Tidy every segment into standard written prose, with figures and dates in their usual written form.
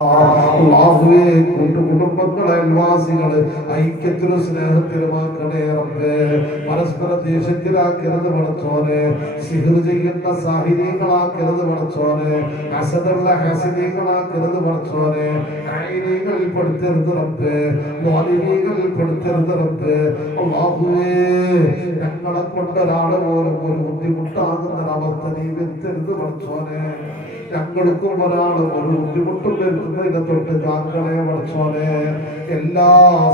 അല്ലാഹുവേ കുടുംബങ്ങളെ അയൽവാസികള് ഐക്യത്തിലും സ്നേഹത്തിലുമാക്കണേ റബ്ബേ. പരസ്പര ദേഷ്യത്തിലാക്കരുത് പടച്ചോനെ. സിഹ്ർ ചെയ്യുന്ന സാഹിര്യങ്ങളാക്കരുത് പടച്ചോനെ. ഹസദുള്ള ഹസദീകളാക്കരുത് പടച്ചോനെ. ഐനികളിൽ പെടുത്തരുത് റബ്ബേ. ളാലിമീകളിൽ പെടുത്തരുത് റബ്ബേ. അല്ലാഹുവേ ഞങ്ങളെ കൊണ്ടൊരാള് പോലും ഒരു ബുദ്ധിമുട്ടാകുന്ന അവസ്ഥ നീ വരുത്തരുത് പടച്ചോനെ. ഞങ്ങൾക്കും ഒരാളും ഒരു ബുദ്ധിമുട്ടും വരുത്തുന്നതിനെ തൊട്ട് കാക്കണേ പടച്ചോനെ. എല്ലാ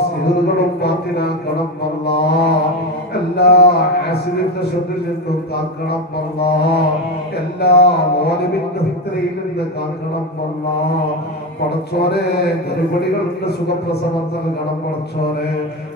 സിഹറുകളും പാത്തിനാക്കണം അല്ലാഹ്. എല്ലാ ആസിഡിന്റെ ശബ്ദത്തിൽ നിന്നും കാക്കണം അല്ലാഹ്. എല്ലാ മോലിമിന്റെ ഫിത്രയിൽ നിന്ന് കാക്കണം അല്ലാഹ്. പടച്ചോനെ ഗർഭിണികളുടെ സുഖപ്രസവം നൽകണം പടച്ചോനെ.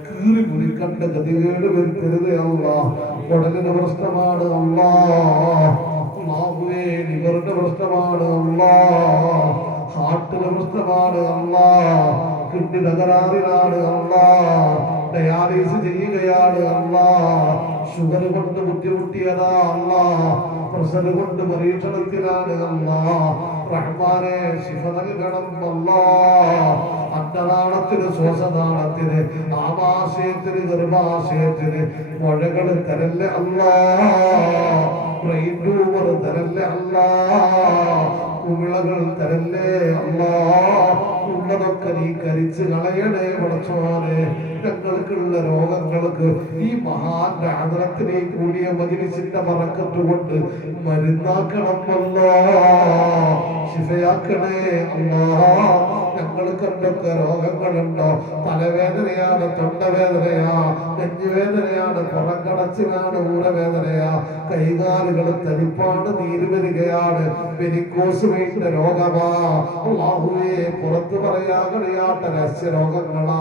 കീറി മുറിക്കണ്ട ഗതികേട് വരുത്തരുത് അല്ലാഹ്. ഉടലിന് പ്രശ്നമാണ് അല്ലാഹ്. അല്ലാഹുവേ ലിവറിന്റെ പ്രശ്നമാണ് അല്ലാഹ്. ഹാർട്ടിന് പ്രശ്നമാണ് അല്ലാഹ്. കിഡ്നി തകരാറിലാണ് അല്ലാഹ്. ഡയാലിസിസ് ചെയ്യുകയാണ് അല്ലാഹ്. ഷുഗർ കൊണ്ട് ബുദ്ധിമുട്ടിയതാ അല്ലാഹ്. പ്രഷർ കൊണ്ട് പരീക്ഷണത്തിലാണ് അല്ലാഹ്. റഹ്മാനെ ശിഫ നൽകണം അല്ലാഹ്. അന്നനാളത്തിന് ശ്വാസനാളത്തിന് ആമാശയത്തിന് ഗർഭാശയത്തിന് മുഴകൾ തരല്ലേ അല്ലാഹ്. ബ്രെയിൻ ട്യൂമർ തരല്ലേ അല്ലാഹ്. കുമിളകൾ തരല്ലേ അല്ലാഹ്. ഉള്ളതൊക്കെ നീ കരിച്ച് കളയണേ പടച്ചോനെ. ഞങ്ങൾക്കുള്ള രോഗങ്ങൾക്ക് ഈ മഹാന്റെ ആദരത്തിലേക്ക് കൂടിയ മജ്‌ലിസിന്റെ ബറക്കത്ത് കൊണ്ട് മരുന്നാക്കണം അല്ലാഹ്. ശിഫയാക്കണേ അല്ലാഹ്. ഞങ്ങൾക്ക് എന്തൊക്കെ രോഗങ്ങളുണ്ടോ? തലവേദനയാണ്, തൊണ്ടവേദനയാ, നെഞ്ചുവേദനയാണ്, പുറക്കടച്ചിലാണ്, ഊരവേദനയാ, കൈകാലുകൾ തരിപ്പാണ്, നീര് വരികയാണ്, വെരിക്കോസ് വെയിന്റെ രോഗമാ അല്ലാഹുവേ. പുറത്തു പറയാൻ കഴിയാത്ത രഹസ്യ രോഗങ്ങളാ.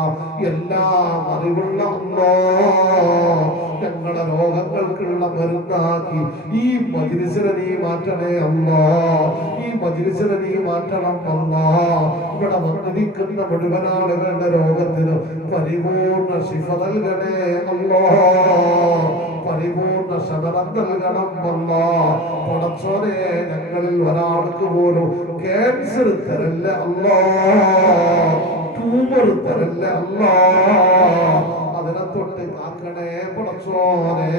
എല്ലാം അറിവുള്ള അല്ലാഹ് ഞങ്ങളെ രോഗങ്ങൾക്കുള്ള മരുന്നാക്കി ഈ മജ്‌ലിസിനെ നീ മാറ്റണേ അല്ലാഹ്. ഈ മജ്‌ലിസിനെ നീ മാറ്റണം അല്ലാഹ്. ഇവിടെ വന്നിരിക്കുന്ന മുഴുവൻ ആളുകളുടെ രോഗത്തിന് പരിപൂർണ ശിഫ നൽകണേ അല്ലാഹ്. പരിപൂർണ ശമനം നൽകണം അല്ലാഹ്. പടച്ചോനെ ഞങ്ങളിൽ ഒരാൾക്ക് പോലും ക്യാൻസർ തരല്ല അല്ലാഹ്. ട്യൂമർ തരല്ല അല്ലാഹ്. അതിനെ തൊട്ട് കാക്കണേ പടച്ചോനെ.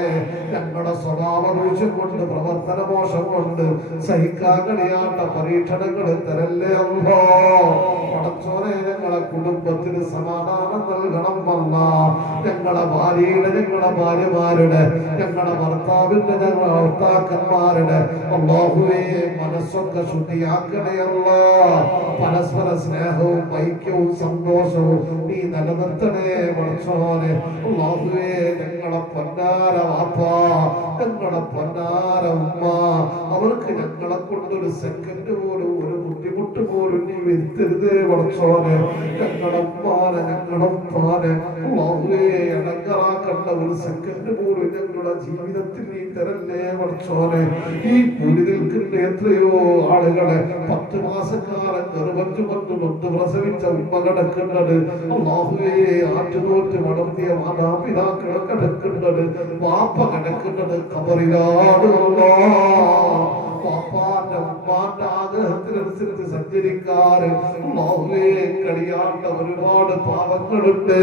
ഞങ്ങളുടെ സ്വഭാവ ദൂഷ്യം കൊണ്ട്, പ്രവർത്തന മോശം കൊണ്ട് സഹിക്കാൻ കഴിയാത്ത പരീക്ഷണങ്ങൾ തരല്ലേ അല്ലാഹ്. പടച്ചോനെ ഞങ്ങളെ കുടുംബത്തിന് സമാധാനം നൽകണം അല്ലാഹ്. ഞങ്ങളെ ഭാര്യയുടെ, ഞങ്ങളെ ഭാര്യമാരുടെ, ഞങ്ങളുടെ ഭർത്താവിന്റെ, ഞങ്ങളുടെ ഭർത്താക്കന്മാരുടെ അല്ലാഹുവേ മനസ്സൊക്കെ ശുദ്ധിയാക്കണേ അല്ലാഹ്. പരസ്പര സ്നേഹവും ഐക്യവും സന്തോഷവും നീ നിലനിർത്തണേ പടച്ചോനെ. അല്ലാഹുവേ ഞങ്ങളെ പൊന്നാര വാപ്പ, ഞങ്ങളെ പൊന്നാര ഉമ്മ, അവർക്ക് ഞങ്ങളെ കൊണ്ടൊരു സെക്കൻഡ് പോലും ഒരു ബുദ്ധിമുട്ട് പോലും നീ വരുത്തരുതേ പടച്ചോനെ. ഞങ്ങളുടെ ഉമ്മാനെ, ഞങ്ങളുടെ ഉപ്പാനെ അല്ലാഹുവേ ഇടങ്ങറാക്കണ്ട ഒരു സെക്കൻഡ് പോലും ഞങ്ങളുടെ ജീവിതത്തിൽ നീ തരല്ലേ പടച്ചോനെ. ഈ കൂലി നിൽക്കുന്ന എത്രയോ ആളുകളെ 10 മാസക്കാലം ഗർഭം ചുമന്ന് പ്രസവിച്ച ഉമ്മ കിടക്കുന്നത് അല്ലാഹുവേ. ആറ്റുനോറ്റ് വളർത്തിയ മാതാപിതാക്കൾ കിടക്കുന്നത്, വാപ്പ കിടക്കുന്നത് ഖബറിലാണ് അല്ലാഹ്. വാപ്പാന്റെ ഉമ്മാന്റെ ആഗ്രഹത്തിനനുസരിച്ച് സഞ്ചരിക്കാറ് അല്ലാഹുവേ കഴിയാത്ത ഒരുപാട് പാവങ്ങളുണ്ട്.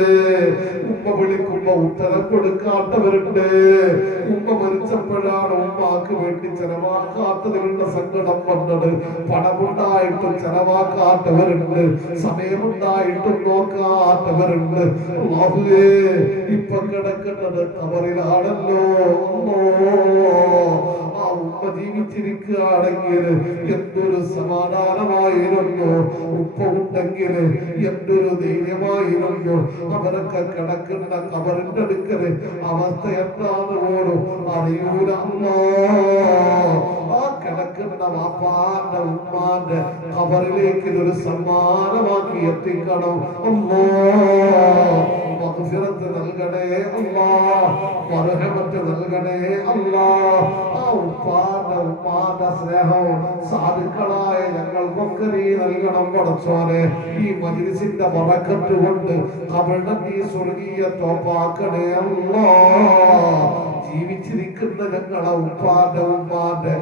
ഉമ്മ വിളിക്കുമ്പോ ഉത്തരം കൊടുക്കാത്തവരുണ്ട്. ഉമ്മ മരിച്ചപ്പോഴാണ് ഉമ്മാക്ക് വേണ്ടി ചെലവാക്കാത്തതിലുള്ള സങ്കടം വന്നത്. പണമുണ്ടായിട്ടും ചെലവാക്കാത്തവരുണ്ട്, സമയമുണ്ടായിട്ടും നോക്കാത്തവരുണ്ട്. അല്ലാഹുവേ ഇപ്പൊ കിടക്കുന്നത് ഖബറിലാണല്ലോ. ആ ഉമ്മ ജീവിച്ചിരിക്കുകയാണെങ്കിൽ എന്തൊരു സമാധാനമായിരുന്നു. ഉപ്പ ഉണ്ടെങ്കിൽ എന്തൊരു ധൈര്യമായിരുന്നു. അവരൊക്കെ കിടക്കുന്ന ഖബറിന്റെ അടുക്കല് അവസ്ഥ എന്താന്ന് പോലും അറിയൂല അല്ലാഹ്. ആ കിടക്കുന്ന വാപ്പാന്റെ ഉമ്മാന്റെ ഖബറിലേക്ക് ഒരു സമ്മാനമാക്കി എത്തിക്കണം അല്ലാഹ്. മഗ്ഫിറത്ത് നൽകണേ അല്ലാഹ്. മർഹമത്ത് നൽകണേ അല്ലാഹ്. ആ ഉപ്പാന്റെ ഉമ്മാന്റെ സ്നേഹവും സാധുക്കളായ ഞങ്ങൾക്കൊക്കെ നീ നൽകണം പടച്ചോനെ. ഈ മജ്‌ലിസിന്റെ ബറക്കത്ത് കൊണ്ട് അവരുടെ നീ സ്വർഗീയ തോപ്പാക്കണേ അല്ലാഹ്. ജീവിച്ചിരിക്കുന്ന ഞങ്ങളെ ഉപ്പാന്റെ ഉമ്മാന്റെ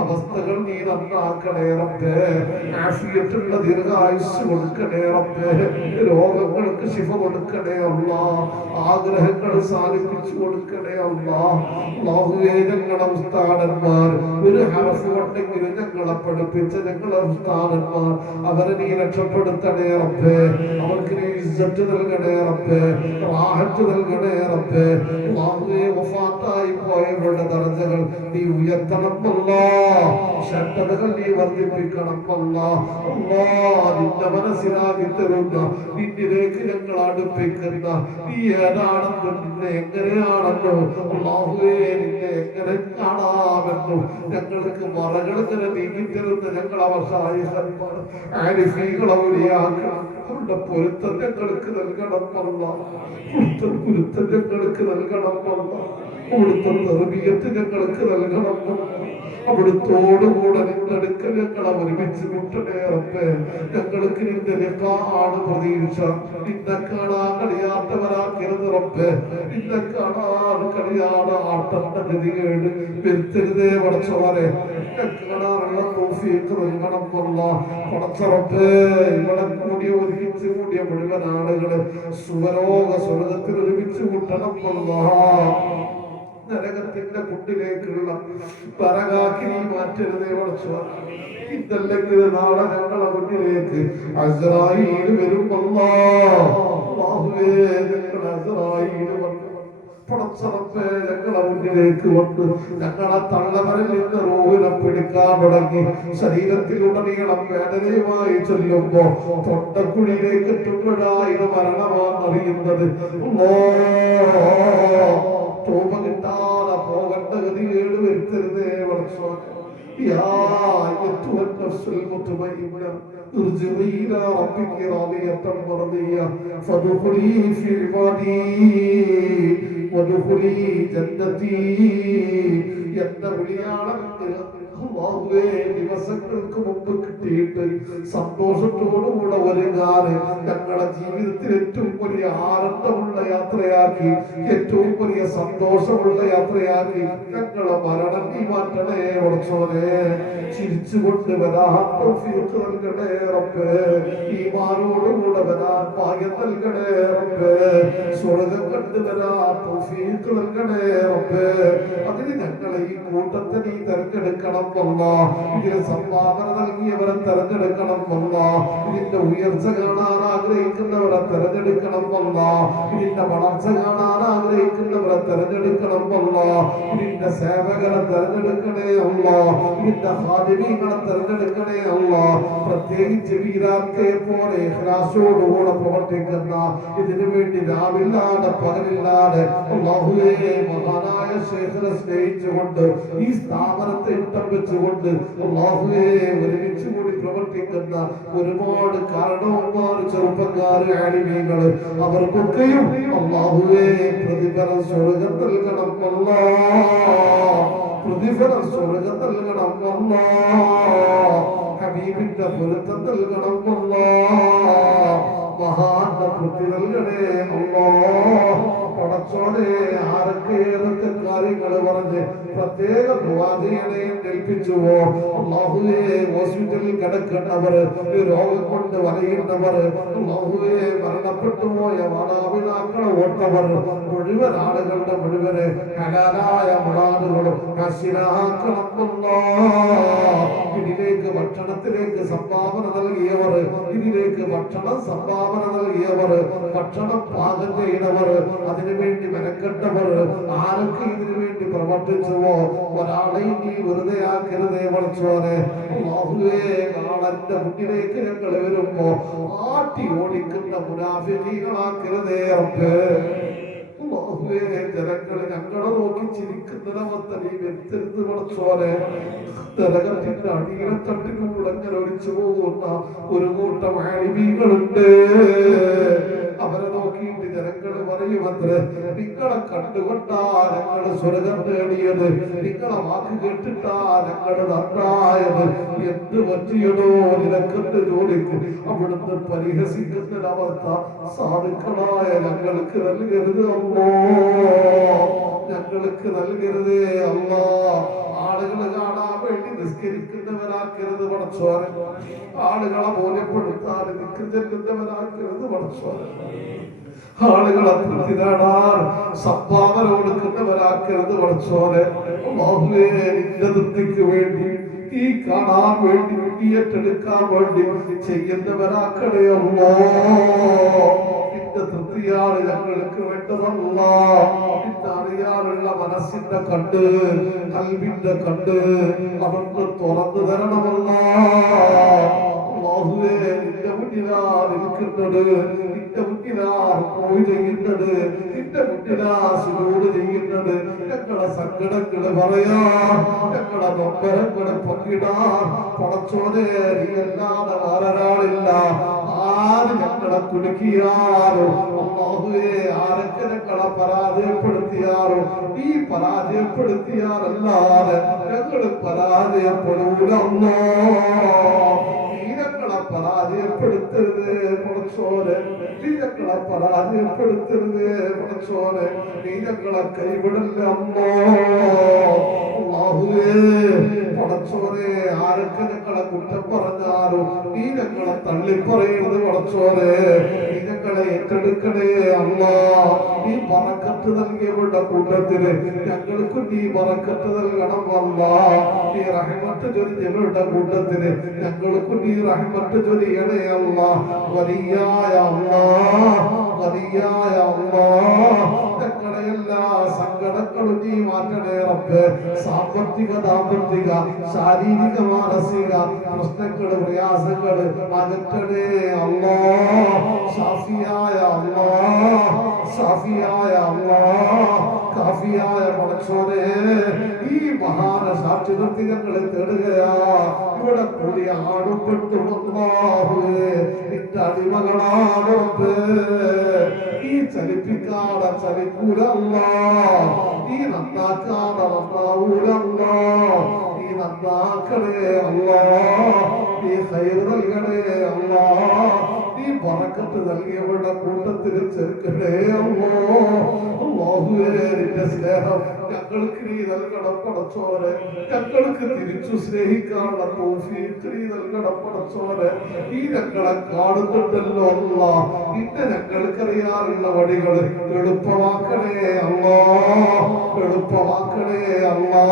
അവസ്ഥകൾ നീ നന്നാക്കണേ റബ്ബേ. ആഫിയത്തുള്ള ദീർഘായുസ് കൊടുക്കണേ റബ്ബേ. രോഗങ്ങൾക്ക് ശിഫ കൊടുക്കണേ അല്ലാ. ആഗ്രഹങ്ങൾ സാധിപ്പിച്ചു കൊടുക്കണേ അല്ലാ. അല്ലാഹുവേ, ഞങ്ങളുടെ ഉസ്താദന്മാർ ഒരു ഹർഫ് കൊണ്ടെങ്കിലും ഞങ്ങളെ പഠിപ്പിച്ച ഞങ്ങളുടെ ഉസ്താദന്മാർ അവരെ നീ രക്ഷപ്പെടുത്തണേ റബ്ബേ. അവർക്ക് നീ ഇസ്സത്ത് നൽകണേ റബ്ബേ, റാഹത്ത് നൽകണേ റബ്ബേ. അല്ലാഹുവേ, വഫാത്തായി പോയവരുടെ ദർജകൾ നീ ഉയർത്തണം അല്ലാ. ശ്രദ്ധകൾ നീ വർദ്ധിപ്പിക്കണം അല്ലാ. അല്ലാ, നിന്നെ മനസ്സിലാക്കി തരുന്ന, നിന്നിലേക്ക് ഞങ്ങൾ അടുപ്പിക്കുന്ന നീ ഏതാണെന്നും നിന്നെ എങ്ങനെയാണെന്നോ അല്ലാഹുവേ, നിന്നെ എങ്ങനെ കാണാമെന്നോ ഞങ്ങൾക്ക് മറകൾ ഇങ്ങനെ നീങ്ങിത്തരുന്ന ഞങ്ങൾ അവസായികൾ ആരിഫീകളെ അവരുടെ പൊരുത്തം ഞങ്ങൾക്ക് നൽകണം അല്ലാ. പൊരുത്തം ഞങ്ങൾക്ക് നൽകണം അല്ലാ. അവിടുത്തെ തർബിയത്ത് ഞങ്ങൾക്ക് നൽകണം. അവിടുത്തോടുകൂടെ നിന്നെടുക്ക ഞങ്ങളെ ഒരുമിച്ച് വിട്ടണേ റബ്ബേ. ഞങ്ങൾക്ക് നിന്റെ ലിഖാഅാണ് പ്രതീക്ഷ. നിന്നെ കാണാൻ കഴിയാത്തവരാക്കരുത് റബ്ബേ. നിന്നെ കാണാൻ കഴിയാതെ ആട്ടണ്ട ഗതികേട് വരുത്തരുതേ പടച്ചവനെ. നിന്നെ കാണാനുള്ള തൗഫീഖ് നൽകണം അല്ലാ. പടച്ച റബ്ബേ, ഇവിടെ ഒരുമിച്ച് കൂടിയ മുഴുവൻ ആളുകള് സുവലോക സ്വർഗത്തിൽ ഒരുമിച്ച് കൂട്ടണം അല്ലാ. നരകത്തിന്റെ കുട്ടിലേക്കുള്ള പറകാക്കി നീ മാറ്റരുതേ പടച്ചവനെ. ഇതല്ലെങ്കിൽ നാളെ ഞങ്ങളെ മുന്നിലേക്ക് അസ്റായീൽ വരും അല്ലാഹുവേ. ഞങ്ങൾ അസ്റായീൽ വന്നു പടച്ചറപ്പേ ഞങ്ങളെ മുന്നിലേക്ക് വന്ന് ഞങ്ങളെ തള്ളവരിൽ നിന്ന് റൂഹിനെ പിടിക്കാൻ തുടങ്ങി. ശരീരത്തിലുടനീളം വേദനയുമായി ചെല്ലുമ്പോ തൊണ്ടക്കുഴിയിലേക്ക് എത്തുമ്പോഴായത് മരണമാണെന്നറിയുന്നത്. തോപ കിട്ടാതെ പോകേണ്ട ഗതികേട് വരുത്തരുതേ പടച്ചവനെ. യാ അയ്യത്തുഹൻ നഫ്സുൽ മുത്മഇന്ന ഇർജിഇ ഇലാ റബ്ബികി റാദിയതൻ മർദിയ ഫദ്ഖുലി ഫീ ഇബാദി വദ്ഖുലി ജന്നതി എന്ന വിളിയാണ് അല്ലാഹുവേ. ദിവസങ്ങൾക്ക് മുമ്പ് കിട്ടിയിട്ട് സന്തോഷത്തോടുകൂടെ ഒരുങ്ങാൻ ഞങ്ങളുടെ ജീവിതത്തിൽ ഏറ്റവും വലിയ ആനന്ദമുള്ള യാത്രയാക്കി, ഏറ്റവും വലിയ സന്തോഷമുള്ള യാത്രയാക്കി ഞങ്ങളെ മരണം നീ മാറ്റണേ പടച്ചോനെ. ചിരിച്ചുകൊണ്ട് വരാൻ തൗഫീഖ് നൽകണേ റബ്ബേ. ഈമാനോടുകൂടെ വരാൻ ഭാഗ്യം നൽകണേ റബ്ബേ. സ്വർഗ്ഗം കണ്ടു വരാൻ തൗഫീഖ് നൽകണേ റബ്ബേ. അതിന് ഞങ്ങളെ ഈ കൂട്ടത്തെ നീ തെരഞ്ഞെടുക്കണം അല്ലാ. ഇതിന് സംഭാവന നൽകിയവരെ തെരഞ്ഞെടുക്കണം അല്ലാ. ഇതിന്റെ ഉയർച്ച കാണാൻ ആഗ്രഹിക്കുന്നവരെ തെരഞ്ഞെടുക്കണം അല്ലാ. ഇതിന്റെ വളർച്ച കാണാൻ ആഗ്രഹിക്കുന്നവരെ തെരഞ്ഞെടുക്കണം അല്ലാ. ഇതിന്റെ സേവകരെ തെരഞ്ഞെടുക്കണേ അല്ലാ. ഇതിന്റെ ഹാദിമീങ്ങളെ തെരഞ്ഞെടുക്കണേ അല്ലാ. പ്രത്യേകിച്ച് വീരാർക്കയെ പോലെ ഇഖ്ലാസോടുകൂടെ പ്രവർത്തിക്കുന്ന, ഇതിനു വേണ്ടി രാവില്ലാതെ പകലില്ലാതെ അല്ലാഹുവേ മഹാനായ ശൈഖിനെ സ്നേഹിച്ചുകൊണ്ട് ഈ സ്ഥാപനത്തെ ഇട്ടം വെച്ചുകൊണ്ട് അല്ലാഹുവേ ഒരുമിച്ച് കൂടി പ്രവർത്തിക്കുന്ന ഒരുപാട് കാരണവന്മാർ, ചെറുപ്പക്കാർ, ആലിമീങ്ങൾ അവർക്കൊക്കെയും അല്ലാഹുവേ പ്രതിഫലം സ്വർഗ്ഗം നൽകണം അല്ലാ. പ്രതിഫലം സ്വർഗ്ഗം നൽകണം അല്ലാ. ഹബീബിന്റെ പൊരുത്തം നൽകണം അല്ലാ. മഹാന്റെ തൃപ്തി നൽകണേ അല്ലാ. പടച്ചോനെ, ആരൊക്കെ ഏതൊക്കെ കാര്യങ്ങൾ പറഞ്ഞ് പ്രത്യേക ദുആദികളെയും ഏൽപ്പിച്ചുവോ അല്ലാഹുവേ, ഹോസ്പിറ്റലിൽ കിടക്കുന്നവർ, രോഗം കൊണ്ട് വലയുന്നവർ, അല്ലാഹുവേ മരണപ്പെട്ടു പോയ മാതാപിതാക്കളെ ഓർത്തവർ, മുഴുവൻ ആളുകളുടെ മുഴുവന് ഹലാലായ മുറാദുകളും ഹസനാക്കണം അല്ലാഹ്. ഇതിലേക്ക് ഭക്ഷണത്തിലേക്ക് സംഭാവന നൽകിയവർ, ഇതിലേക്ക് ഭക്ഷണം സംഭാവന നൽകിയവർ, ഭക്ഷണം പാകം ചെയ്തവർ, അതിനുവേണ്ടി മെനക്കെട്ടവർ, ആരൊക്കെ ഇതിനു വേണ്ടി പ്രവർത്തിച്ചുവോ ഒരാളെയും നീ വെറുതെ ആക്കരുതേ പടച്ചോനെ. അല്ലാഹുവേ, നാളെന്റെ മുന്നിലേക്ക് ഞങ്ങൾ വരുമ്പോ ആട്ടി ഓടിക്കുന്ന മുനാഫിഖീകളാക്കരുതേ റബ്ബേ. അല്ലാഹുവേ, ജനങ്ങളെ ഞങ്ങളെ നോക്കി ചിരിക്കുന്നതവസ്ഥ നീ വരുത്തരുത് പടച്ചോനെ. നരകത്തിന്റെ അടിയിലത്തട്ടിലൂടെ അങ്ങനെ ഒലിച്ചു പോകുന്ന ഒരു കൂട്ടം ആലിമീങ്ങളുണ്ട്. അവരെ നോക്കിയിട്ട് ജനങ്ങൾ പറയുമത്രേ, നിങ്ങളെ കണ്ടുകൊണ്ടാ ഞങ്ങൾ സ്വർഗം നേടിയത്, നിങ്ങളെ വാക്ക് കേട്ടിട്ടാ ഞങ്ങൾ നന്നായത്, എന്ത് പറ്റിയതോ നിനക്കെന്ന് ചോദിക്കും. അവിടുന്ന് പരിഹസിക്കുന്നൊരവസ്ഥ സാധുക്കളായ ഞങ്ങൾക്ക് നൽകരുത് അല്ലോ, ഞങ്ങൾക്ക് നൽകരുതേ അല്ലാ. ആളുകൾ കാണാൻ വേണ്ടി നിസ്കരിക്കുന്നവരാക്കരുത് പടച്ചോനെ, ആളുകളെ ബോധ്യപ്പെടുത്താൻ ദിക്ർ ചെല്ലുന്നവരാക്കരുത് പടച്ചോനെ, ആളുകളെ തൃപ്തി നേടാൻ സംഭാവന കൊടുക്കുന്നവരാക്കരുത് പടച്ചോനെ. അല്ലാഹുവേ, നിന്റെ തൃപ്തിക്ക് വേണ്ടി, ഈ കാണാൻ വേണ്ടി, ഏറ്റെടുക്കാൻ വേണ്ടി ചെയ്യുന്നവരാക്കണേ അല്ലാ. നിന്റെ തൃപ്തിയാണ് ഞങ്ങൾക്ക് വേണ്ടതല്ല, നിന്നെ അറിയാനുള്ള മനസ്സിന്റെ കണ്ട്, കൽവിന്റെ കണ്ട് അവർക്ക് തുറന്നു തരണമല്ല. അല്ലാഹുവേ, നിന്റെ മുന്നിലാ നിൽക്കുന്നത്, നിന്റെ മുന്നിലാ പോയി ചെയ്യുന്നത്, നിന്റെ മുന്നിലാ സുജൂദ് ചെയ്യുന്നത്. ഞങ്ങളെ സങ്കടങ്ങള് പറയാൻ, ഞങ്ങളെ നൊമ്പരങ്ങള് പങ്കിടാൻ പടച്ചോനെ നീ അല്ലാതെ വേറൊരാളില്ല. ആര് ഞങ്ങളെ കുടുക്കിയാലോ, അല്ലാഹുവേ, ആരൊക്കെ ഞങ്ങളെ പരാജയപ്പെടുത്തിയാലോ, ഈ പരാജയപ്പെടുത്തിയാലല്ലാതെ ഞങ്ങൾ പരാജയപ്പെടൂല. ഞങ്ങളെ പരാജയപ്പെടുത്തരുത് പടച്ചോനെ, നീ ഞങ്ങളെ പരാജയപ്പെടുത്തരുത് പടച്ചോനെ, നീ ഞങ്ങളെ കൈവിടല്ല അമ്മോ. അല്ലാഹുവേ, പടച്ചോനെ, ആരൊക്കെ ഞങ്ങളെ കുറ്റം പറഞ്ഞാലും നീ ഞങ്ങളെ തള്ളിപ്പറയരുത് പടച്ചോനെ, നീ ഞങ്ങളെ ഏറ്റെടുക്കണേ അല്ലാ. നീ ബറക്കത്ത് നൽകിയവരുടെ കൂട്ടത്തില് ഞങ്ങൾക്ക് നീ ബറക്കത്ത് നൽകണം അല്ലാ. നീ റഹ്മത്ത് ചൊരിഞ്ഞവരുടെ കൂട്ടത്തില് ഞങ്ങൾക്ക് നീ റഹ്മത്ത് ചൊരിയണേ അല്ലാ. വലിയായ അല്ലാ, വലിയായ അല്ലാ, ഞങ്ങളെ എല്ലാ സങ്കടങ്ങളും നീ മാറ്റണേ റബ്ബേ. സാമ്പത്തിക, ദാമ്പത്തിക, ശാരീരിക, മാനസിക പ്രശ്നങ്ങള്, പ്രയാസങ്ങള് അകറ്റണേ അല്ലാ. ഷാഫിയായ അല്ലാ, ഷാഫിയായ അല്ലാ, കാഫിയായ പടച്ചോനെ, ഈ മഹാന സാക്ഷി നിർത്തി ഞങ്ങളെ തേടുകയാ. ഇവിടെ കൂടി ആടും പെട്ടും അല്ലാഹുവേ, നിന്റെ അടിമകളാണ് റബ്ബേ. ഈ ചലിപ്പിക്കാതെ ചലിക്കൂല അല്ലാ, ഈ നന്നാക്കാതെ നന്നാവൂല അല്ലാ. നീ നന്നാക്കണേ അല്ലാ, നീ ഖൈർ നൽകണേ അല്ലാ, നീ ബറക്കത്ത് നൽകിയവരുടെ കൂട്ടത്തിൽ ചേർക്കണേ അല്ലാ. അല്ലാഹുവേ, നിന്റെ സ്നേഹം ഞങ്ങൾക്ക് നീ നൽകണം പടച്ചോനെ, ഞങ്ങൾക്ക് തിരിച്ചു സ്നേഹിക്കാനുള്ള തൗഫീഖ് നീ നൽകണം പടച്ചോനെ. ഈ ഞങ്ങളെ കാണുന്നുണ്ടല്ലോ അല്ലാ, നിന്നെ ഞങ്ങൾക്കറിയാനുള്ള വഴികൾ എളുപ്പമാക്കണേ അല്ലാ, എളുപ്പമാക്കണേ അല്ലാ.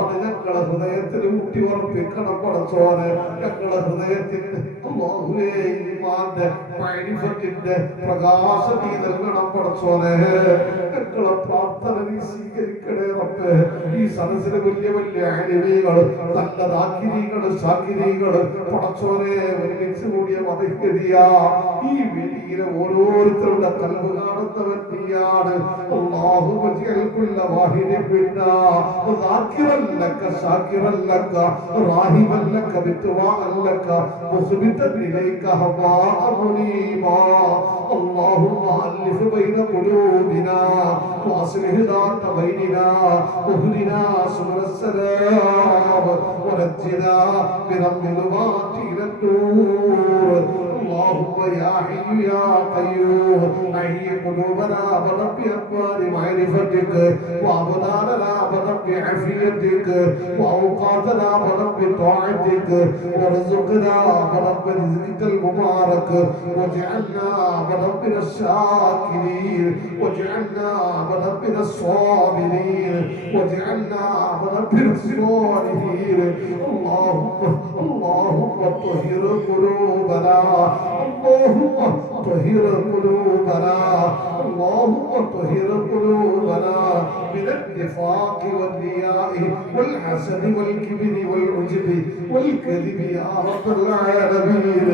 അത് ഞങ്ങളെ ഹൃദയത്തിൽ ഊട്ടി ഉറപ്പിക്കണം പടച്ചോനെ. ഞങ്ങളെ ഹൃദയത്തിന് അല്ലാഹുവേ ഈമാന്റെ മഅരിഫത്തിന്റെ പ്രകാശം നീ നൽകണം പടച്ചോനെ. ഞങ്ങളെ പ്രാർത്ഥന നീ സ്വീകരിക്കണേ റബ്ബേ. ഈ സദസ്സിലെ വലിയ വലിയ ആലിമീകൾ, നല്ല ദാക്കിരീകൾ, ശാകിരീകൾ പടച്ചോനെ ഒരുമിച്ച് കൂടിയ മതഗതിയ ഈ വേദിയിലെ ഓരോരുത്തരുടെ കൽബ് കാണുന്നവൻ നീയാണ്. അല്ലാഹു വജഅൽ കുല്ല വാഹിദിൻ മിന്നാ ദാക്കിറൻ ലക ശാകിറൻ ലക റാഹിബൻ ലക ബിത്വാഅൻ ലക മുഖ്ബിതൻ ഇലൈക ഹവാഅ മുനീബാ. اللهم ألف بين قلوبنا وأصلح ذات بيننا واهدنا سبل السلام ونجنا من الظلمات إلى النور. اللهم يا حي يا قيوم أحيي قلوبنا برب أنوار معرفتك وأبداننا برب عافيتك وأوقاتنا برب طاعتك وارزقنا برب رزقك المبارك واجعلنا بربنا الشاكرين واجعلنا بربنا الصابرين واجعلنا بربنا الصالحين. اللهم طهر قلوبنا، اللهم طهر قلوبنا، اللهم طهر قلوبنا من النفاق والرياء والحسد والكبر والعجب والكذب يا رب العالمين.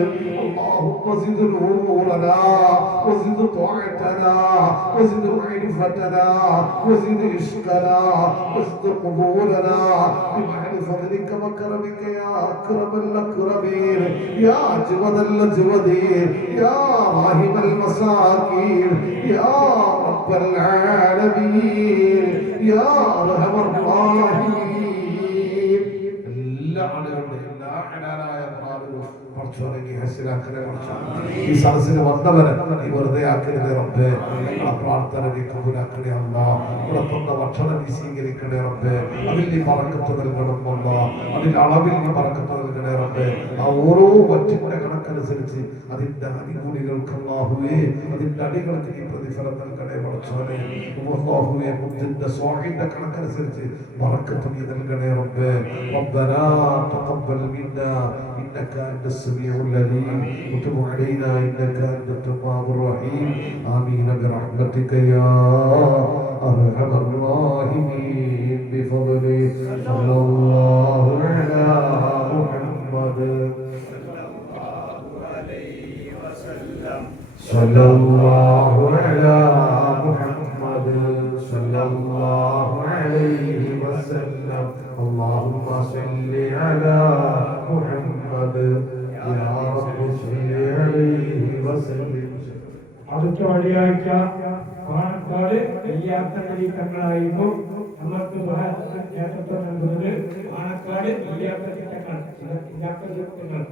اللهم زد نورنا وزد طاعتنا وزد معرفتنا وزد عشقنا وزد قبولنا بمعنى فضلك وكرمك يا أكرم الأكرمين يا أجود الأجودين يا الدراهم المساكين يا رب العالمين يا أرحم الراحمين എല്ലാ ആളുകളുടെയും എല്ലാ ഹലാലായ ഭാഗവും പടച്ചോനെ ഹസിലാക്കണേ പടച്ചോനെ ഈ സദസ്സിന് വന്നവരെ നീ വെറുതെ ആക്കരുതേ റബ്ബേ ഞങ്ങളുടെ പ്രാർത്ഥന നീ കബൂലാക്കണേ അല്ലാഹ് ഇവിടെ തന്ന ഭക്ഷണം നീ സ്വീകരിക്കണേ റബ്ബേ അതിൽ നീ ബറക്കത്ത് നൽകണം അല്ലാഹ് അതിൽ അളവിൽ നീ ബറക്കത്ത് നൽകണേ റബ്ബേ ആ ഓരോ വറ്റിന്റെ കണക്കനുസരിച്ച് അതിന്റെ അടികൂലികൾക്ക് അല്ലാഹുവേ അതിന്റെ അടികൾക്ക് നീ പ്രതിഫലം നൽകണേ പടച്ചോനെ അല്ലാഹുവേ മുദ്ദിന്റെ സ്വാഹിന്റെ കണക്കനുസരിച്ച് ബറക്കത്ത് നീ നൽകണേ റബ്ബേ ربنا تقبل منا إنك أنت السميع العليم وتب علينا إنك أنت التواب الرحيم آمين برحمتك يا أرحم الراحمين بفضلك صلى الله على محمد صلى الله على محمد صلى الله عليه وسلم اللهم صل على محمد يا رب صل عليه وسلم അടുത്ത വെള്ളിയാഴ്ച പാണക്കാട് നെയ്യാത്തക്കടി തങ്ങളായിരുന്നു നമുക്ക് നേതൃത്വം നൽകുന്നത് പാണക്കാട് നെയ്യാത്തക്കടി തങ്ങൾ